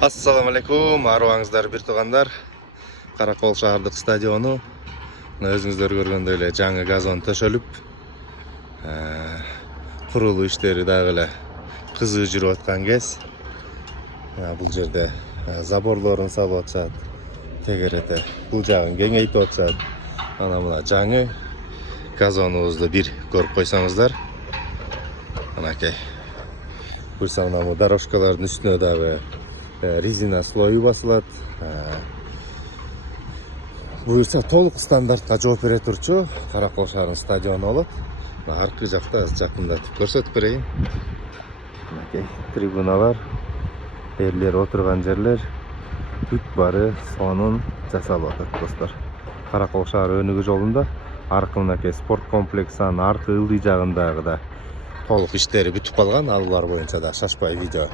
Assalamu alaikum, арыбаңыздар бир тугандар. Каракол шаардык стадиону. Өзүңүздөр көргөндөй эле жаңы газон төшөлүп, курулуу иштери дагы эле кызуу жүрүп аткан кез. Бул жерде заборлорун салып атышат. Тегерете бул жагын кеңейтип атышат. Ана мына жаңы газонубузду бир көрүп койсоңуздар. Анакей. Буйрса мына дорожкалардын үстүнө дагы резина слою басылат. Буйрса толук стандартка жооп бере турчу Каракол шаарынын стадиону болот. Аркы жакта жакындатып көрсөтүп берейин. Мынакей трибуналар, эрлер отурган жерлер бүт баары сонун жасалып атат достор. Каракол шаары өнүгүү жолунда аркы мынакей спорт комплексинин аркы ылдый жагындагы да толук иштери бүтүп калган. Алар боюнча да шашпай видео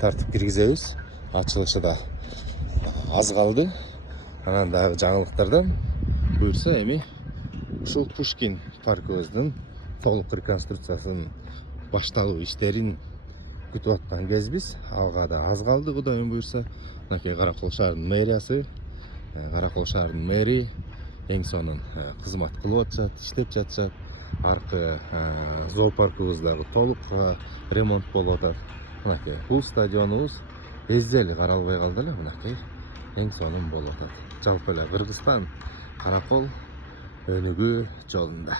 тартып киргизебиз. Ачылышы да аз калды. Анан дагы жаңылыктардан буйрса эми ушул Пушкин паркыбыздын толук реконструкциясынын башталуу иштерин күтүп аткан кезбиз. Алга да аз калды Кудайым буйрса. Мынакей Каракол шаарынын мэриясы, Каракол шаарынын мэри эң сонун кызмат кылып атышат, иштеп жатышат. Аркы зоопаркыбыз дагы толук ремонт болуп атат. Мынакей бул стадионубуз эзели каралбай калды эле. Мынакей эң сонун болуп атат. Жалпы эле Кыргызстан Каракол өнүгүү жолунда.